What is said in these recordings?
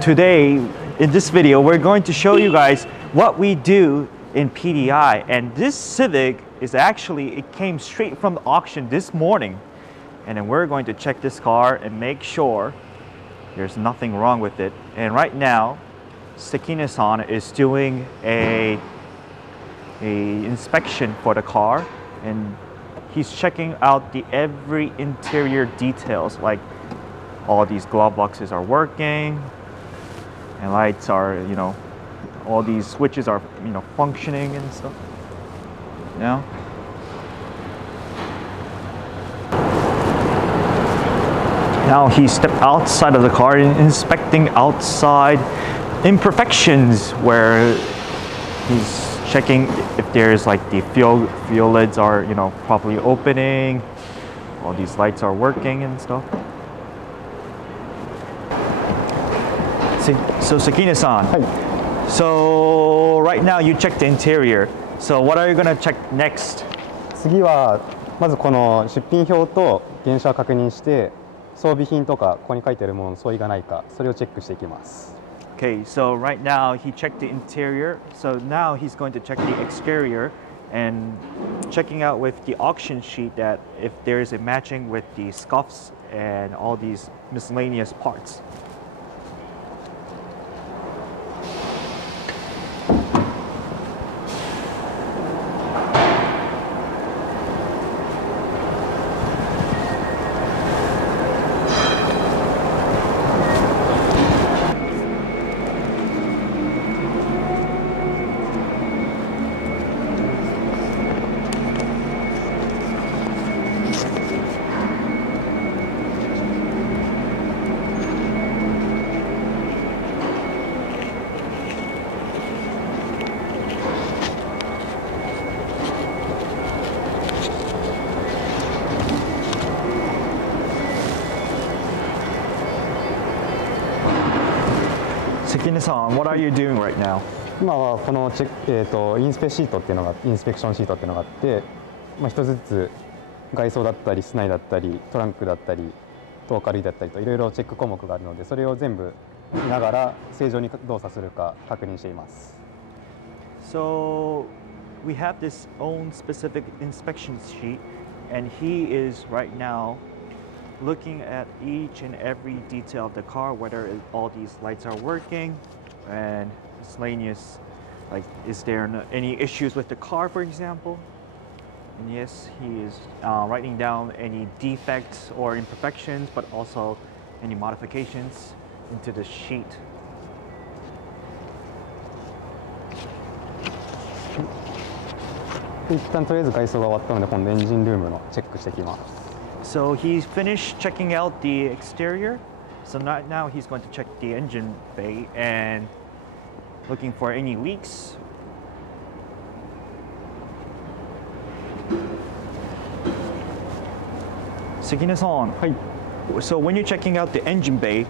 today in this video we're going to show you guys what we do in PDI, and this Civic is actually, it came straight from the auction this morning, and then we're going to check this car and make sure there's nothing wrong with it. And right now Sekine-san is doing a inspection for the car, and he's checking out the every interior details, like all these glove boxes are working and lights are, you know, all these switches are, you know, functioning and stuff. You know? Now he stepped outside of the car and inspecting outside imperfections, where he's checking if there's like the fuel lids are, you know, properly opening, all these lights are working and stuff. So Sekine-san, so right now you checked the interior. So what are you gonna check next? 次はまずこの出品表と原車を確認して、装備品とかここに書いてあるものの相違がないか、それをチェックしていきます。 Okay, so right now he checked the interior. So now he's going to check the exterior and checking out with the auction sheet that if there is a matching with the scuffs and all these miscellaneous parts. Sekine-san, what are you doing right now? 今はこのインスペシートっていうのが、インスペクションシートっていうのがあって、一つずつ外装だったり室内だったりトランクだったり灯火類だったりといろいろチェック項目があるので、それを全部見ながら正常に動作するか確認しています。 So we have this own specific inspection sheet, and he is right now looking at each and every detail of the car, whether all these lights are working and miscellaneous, like is there any issues with the car, for example. And yes, he is writing down any defects or imperfections, but also any modifications into the sheet. 一旦とりあえず外装が終わったので、今度エンジンルームのチェックしていきます。 So he's finished checking out the exterior. So now he's going to check the engine bay and looking for any leaks. Sekine-san, so when you're checking out the engine bay,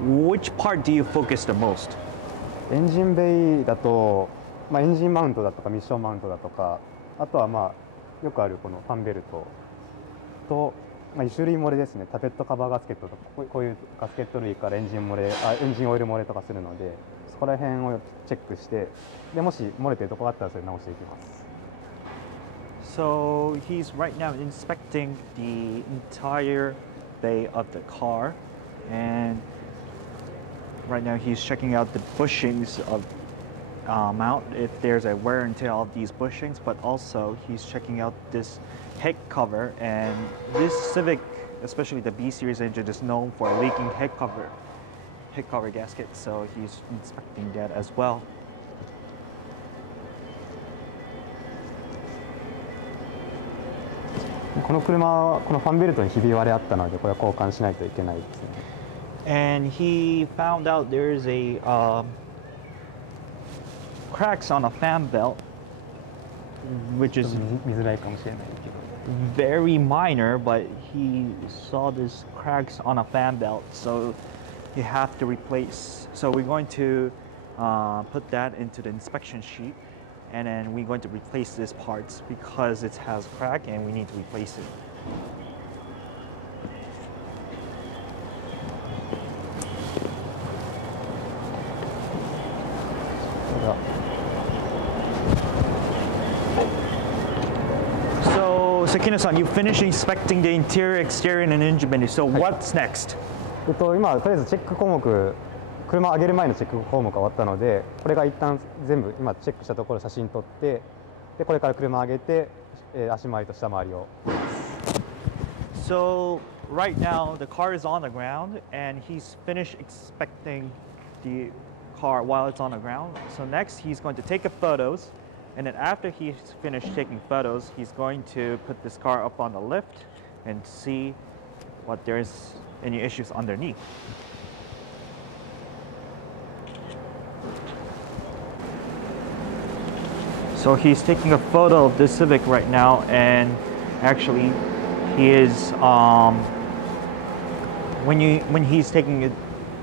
which part do you focus the most? エンジンベイだと、エンジンマウントだとかミッションマウントだとか、あとはよくあるこのファンベルトと、種類漏れですね。タペットカバーガスケットとか、こういうガスケット類からエンジンオイル漏れとかするので、そこら辺をチェックして、でもし漏れてるとこがあったらそれ直していきます。 So he's right now inspecting the entire bay of the car, and right now he's checking out the bushings of mount, if there's a wear and tear of these bushings, but also he's checking out this head cover, and this Civic, especially the B series engine, is known for leaking head cover gasket, so he's inspecting that as well. この車はこのファンベルトにひび割れあったので、これは交換しないといけないですね。 And he found out there's a cracks on a fan belt, which is 見づらいかもしれないけど。 very minor, but he saw this cracks on a fan belt, so you have to replace. So we're going to put that into the inspection sheet, and then we're going to replace this parts because it has crack and we need to replace it. So, Sekine-san, you finished inspecting the interior, exterior, and engine bay. So, what's next? 今とりあえずチェック項目、車を上げる前のチェック項目が終わったので、これが一旦全部今チェックしたところ写真撮って、でこれから車を上げて、足回りと下回りを。So right now the car is on the ground and he's finished inspecting the car while it's on the ground. So next he's going to take photos, and then after he's finished taking photos, he's going to put this car up on the lift and see what there's any issues underneath. So he's taking a photo of this Civic right now, and actually he is when he's taking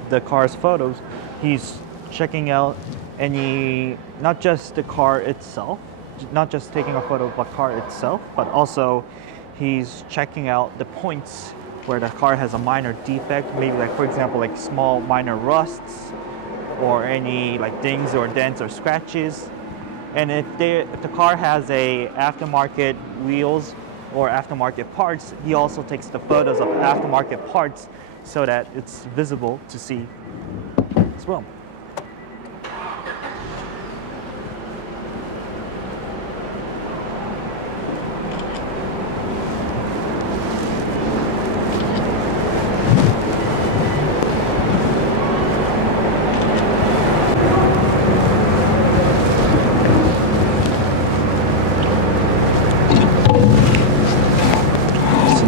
the car's photos, he's checking out any, not just the car itself, not just taking a photo of the car itself, but also he's checking out the points where the car has a minor defect, maybe like, for example, like small minor rusts or any like dings or dents or scratches. And if the car has a aftermarket wheels or aftermarket parts, he also takes the photos of aftermarket parts so that it's visible to see as well.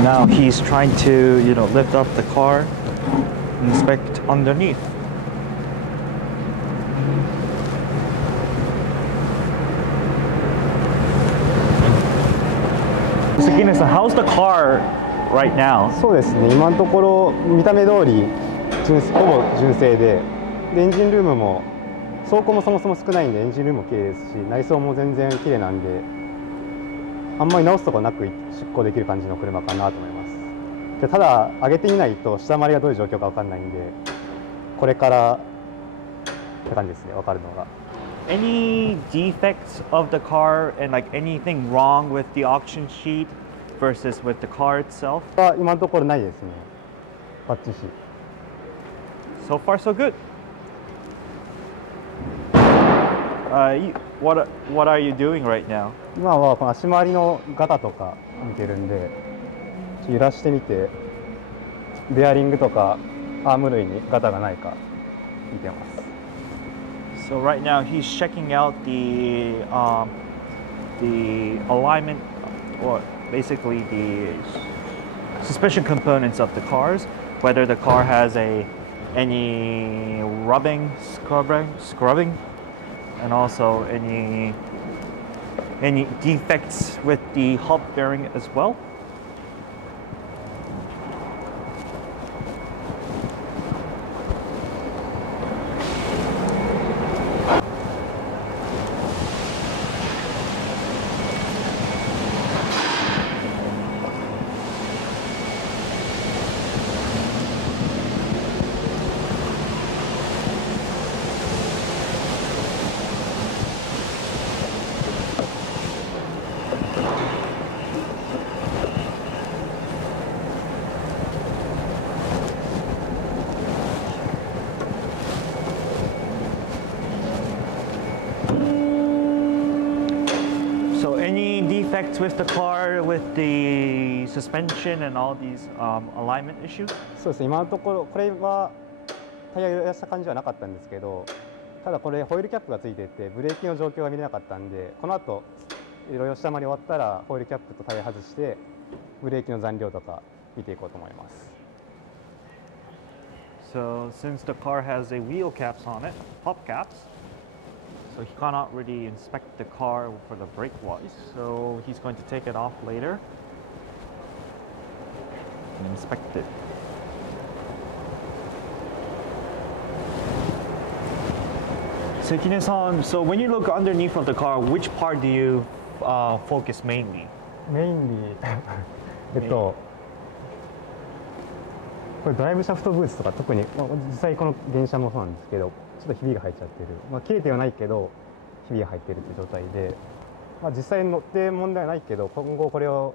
Now he's trying to, lift up the car, inspect underneath. Sekine-san, how's the car right now? そうですね。今のところ見た目通りほぼ純正で、エンジンルームも走行もそもそも少ないんでエンジンルームも綺麗ですし、内装も全然綺麗なんで、あんまり直すとこなく出航できる感じの車かなと思います。でただ上げてみないと下回りがどういう状況か分かんないんで、これからって感じですね、分かるのが。Any defects of the car and like anything wrong with the auction sheet versus with the car itself? は今のところないですね。バッチシ。So far, so good. What are you doing right now? 今はこの足回りのガタとか見てるんで、揺らしてみて、ベアリングとかアーム類にガタがないか見てます。So right now he's checking out the alignment, or basically the suspension components of the cars, whether the car has any scrubbing, and also any defects with the hub bearing as well. So any defects with the car, with the suspension and all these alignment issues? そうですね。今のところこれはタイヤ揺らした感じはなかったんですけど、ただこれホイールキャップがついていてブレーキの状況が見れなかったんで、この後いろいろ下回り終わったらホイールキャップとタイヤ外してブレーキの残量とか見ていこうと思います。So since the car has a wheel caps on it, pop caps, so he cannot really inspect the car for the brake wise. So he's going to take it off later and inspect it. Sekine-san, so when you look underneath of the car, which part do you focus mainly? メインにこれドライブシャフトブーツとか特に、実際この電車もそうなんですけど、ちょっとひびが入っちゃってる、切れてはないけどひびが入ってるっていう状態で、実際に乗って問題はないけど、今後これを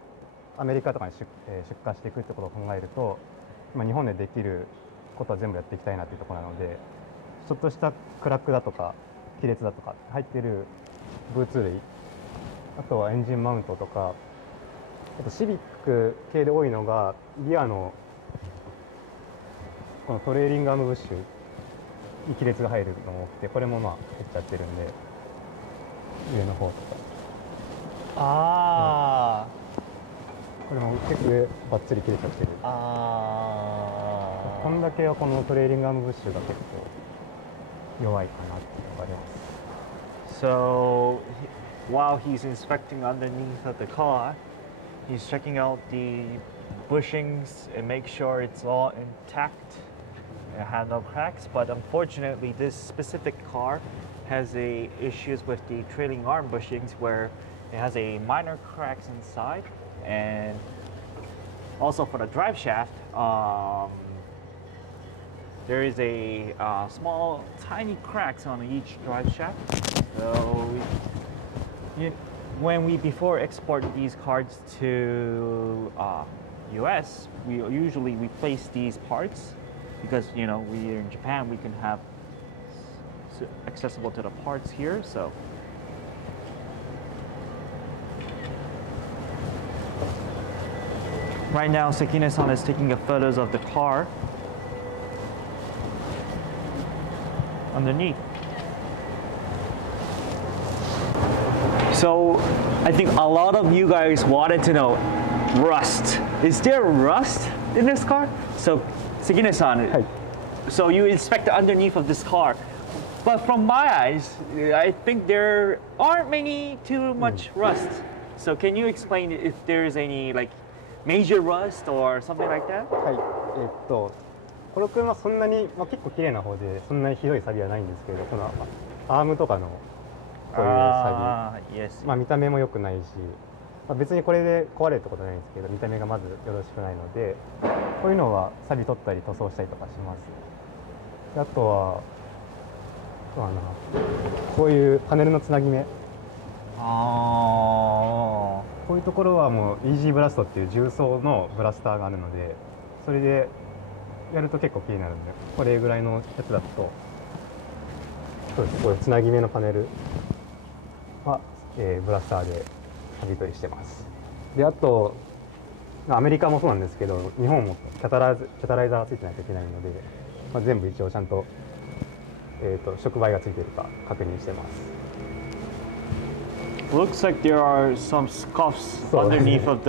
アメリカとかに出荷していくってことを考えると、日本でできることは全部やっていきたいなっていうところなので、ちょっとしたクラックだとか亀裂だとか入っているブーツ類、あとはエンジンマウントとか、あとシビック系で多いのがギアのこのトレーリングアームブッシュに亀裂が入るのも多くて、これも減っちゃってるんで、上の方とか、これも結構上バッツリ切れちゃってる。こんだけはこのトレーリングアームブッシュが結構弱いかなっていうのがあります。 So while he's inspecting underneath of the car, he's checking out the bushings and make sure it's all intact and have no cracks. But unfortunately, this specific car has issues with the trailing arm bushings where it has a minor cracks inside, and also for the drive shaft, there is a small, tiny cracks on each drive shaft. So when we before export these cards to US, we usually replace these parts because we're in Japan, we can have accessible to the parts here. So right now, Sekine-san is taking photos of the car underneath. So I think a lot of you guys wanted to know rust. Is there rust in this car? So Sekine-san, so you inspect the underneath of this car, but from my eyes, I think there aren't too much rust. So can you explain if there's any major rust or something like that? この車そんなに、結構綺麗な方でそんなにひどい錆はないんですけど、このアームとかのこういう錆、見た目も良くないし、別にこれで壊れるってことないんですけど、見た目がまずよろしくないので、こういうのは錆取ったり塗装したりとかします。あとはこういうパネルのつなぎ目、こういうところはもうイージーブラストっていう重曹のブラスターがあるので、それでやると結構綺麗になるんで、これぐらいのやつだと、そうです、こういうつなぎ目のパネルは、ブラスターで錆取りしてます。で、あとアメリカもそうなんですけど、日本もキャタライザーがついてないといけないので、全部一応ちゃんと、触媒がついているか確認してます。Looks like there are some scuffs underneath of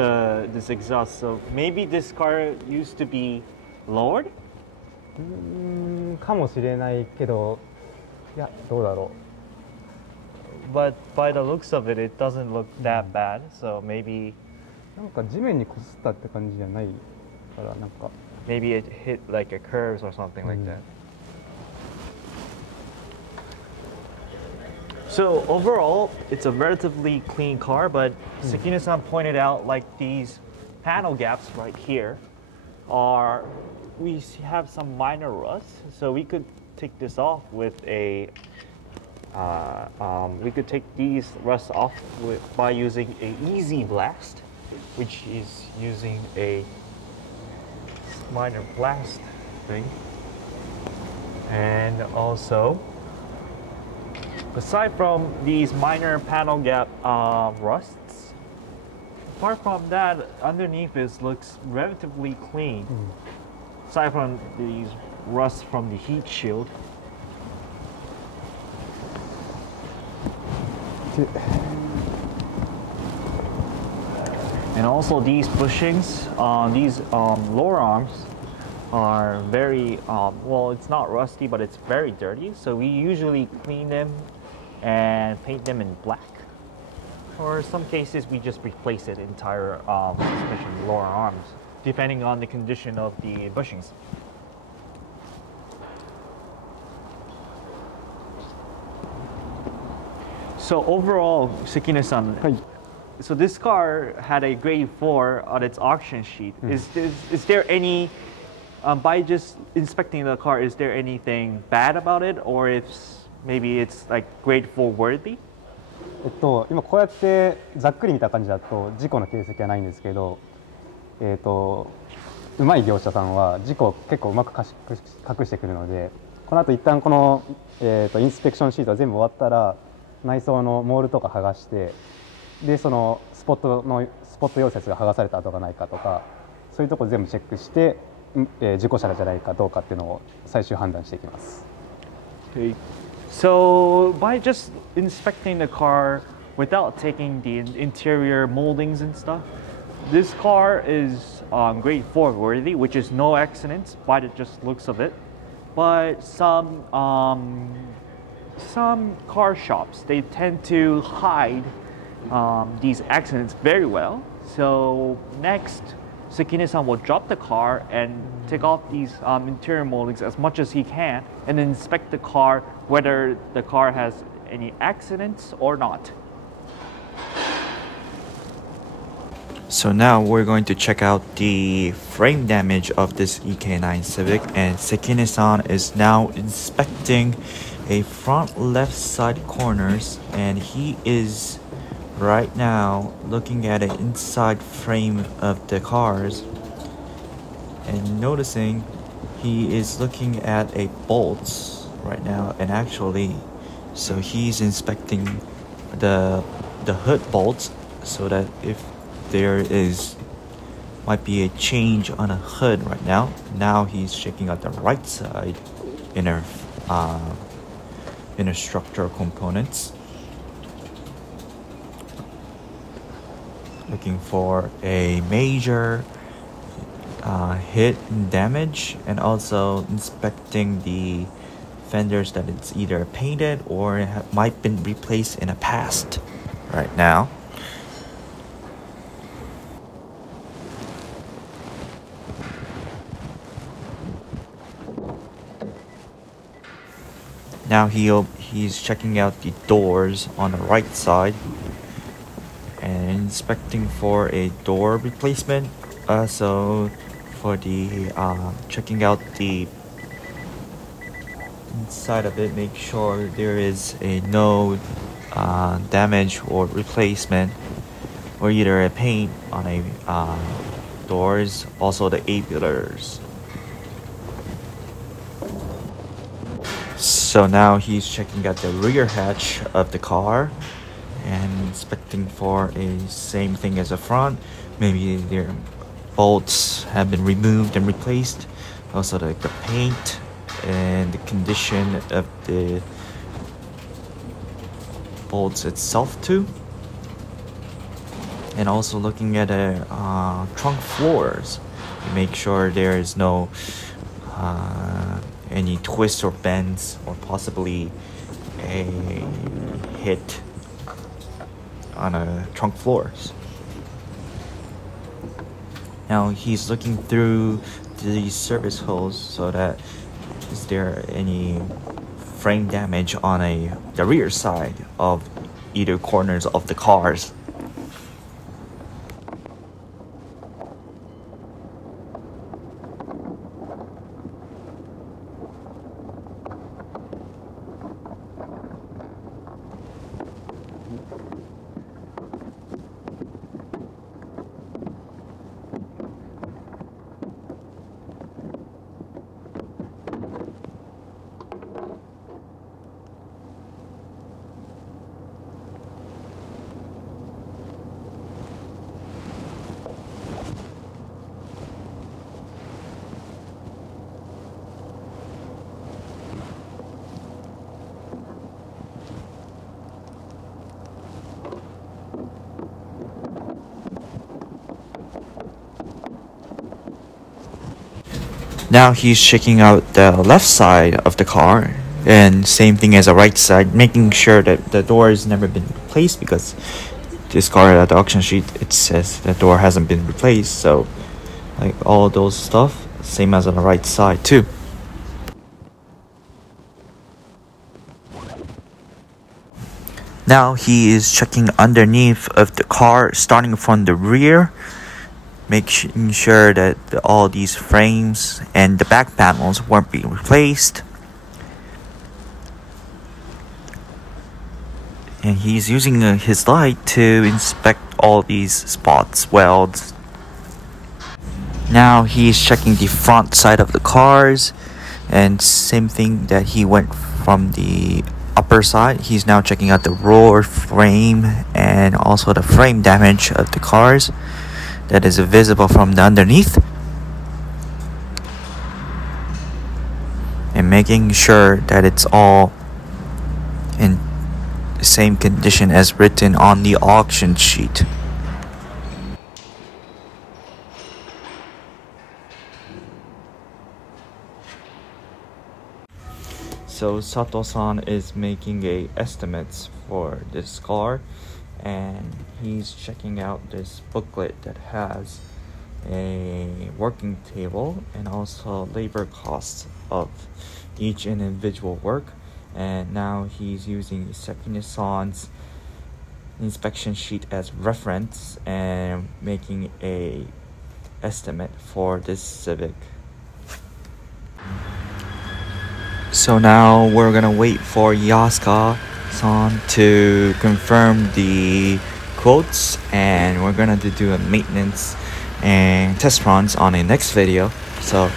this exhaust. So maybe this car used to be lowered? かもしれないけど、いや、どうだろう。But by the looks of it, it doesn't look that bad. So maybe なんか地面にこすったって感じじゃないから、なんか maybe it hit like a curves or something like that. So overall, it's a relatively clean car, but Sekine-san pointed out these panel gaps right here we have some minor rust, so we could take this off with we could take these rusts off by using a easy blast, which is using a minor blast thing. And also, aside from these minor panel gap rusts, apart from that, underneath looks relatively clean. Aside from these rusts from the heat shield. And also these bushings, these lower arms are very, well, it's not rusty, but it's very dirty. So we usually clean them and paint them in black. Or in some cases, we just replace it entire suspension lower arms, depending on the condition of the bushings. So overall, Sekine-san, so this car had a grade 4 on its auction sheet. Is there any by just inspecting the car, is there anything bad about it, or if maybe it's like grade 4 worthy? 今こうやってざっくり見た感じだと事故の形跡はないんですけど、うまい業者さんは事故を結構うまく隠してくるので、この後一旦この、インスペクションシートが全部終わったら内装のモールとか剥がして、でそのスポット溶接が剥がされた跡がないかとか、そういうところ全部チェックして、事故車じゃないかどうかっていうのを最終判断していきます。Okay. So by just inspecting the car without taking the interior moldings and stuff, this car is grade 4 worthy, which is no accidents by the just looks of it. But some car shops, they tend to hide these accidents very well. So next, Sekine-san will drop the car and take off these interior moldings as much as he can, and then inspect the car whether the car has any accidents or not. So now we're going to check out the frame damage of this EK9 Civic, and Sekine-san is now inspecting a front left side corners, and he is right now looking at an inside frame of the cars and noticing he is looking at a bolts right now, and actually so he's inspecting the hood bolts so that if there is might be a change on a hood right now he's checking out the right side inner structural components, looking for a major hit and damage, and also inspecting the fenders that it's either painted or might been replaced in the past right now. Now he's checking out the doors on the right side and inspecting for a door replacement. So for the checking out the inside of it, make sure there is no damage or replacement, or either a paint on a doors, also the A-pillars. So now he's checking out the rear hatch of the car and inspecting for a same thing as the front. Maybe their bolts have been removed and replaced. Also the paint and the condition of the bolts itself too. And also looking at the trunk floors to make sure there is no any twists or bends, or possibly a hit on a trunk floors. Now he's looking through these service holes so that is there any frame damage on the rear side of either corners of the cars. Now he's checking out the left side of the car, and same thing as the right side, making sure that the door has never been replaced, because this car at the auction sheet it says the door hasn't been replaced. So like all those stuff, same as on the right side too. Now he is checking underneath of the car, starting from the rear, making sure that all these frames and the back panels weren't being replaced. And he's using his light to inspect all these spots, welds. Now he's checking the front side of the cars, and same thing that he went from the upper side. He's now checking out the roar frame and also the frame damage of the cars that is visible from the underneath, and making sure that it's all in the same condition as written on the auction sheet. So Sato-san is making estimates for this car, and he's checking out this booklet that has a working table and also labor costs of each individual work. And now he's using Sekine-san's inspection sheet as reference and making a estimate for this Civic. So now we're gonna wait for Yasuka-san to confirm the quotes, and we're gonna do a maintenance and test runs on a next video. So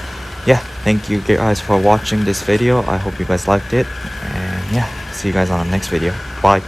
yeah, thank you guys for watching this video. I hope you guys liked it, and yeah, see you guys on the next video. Bye.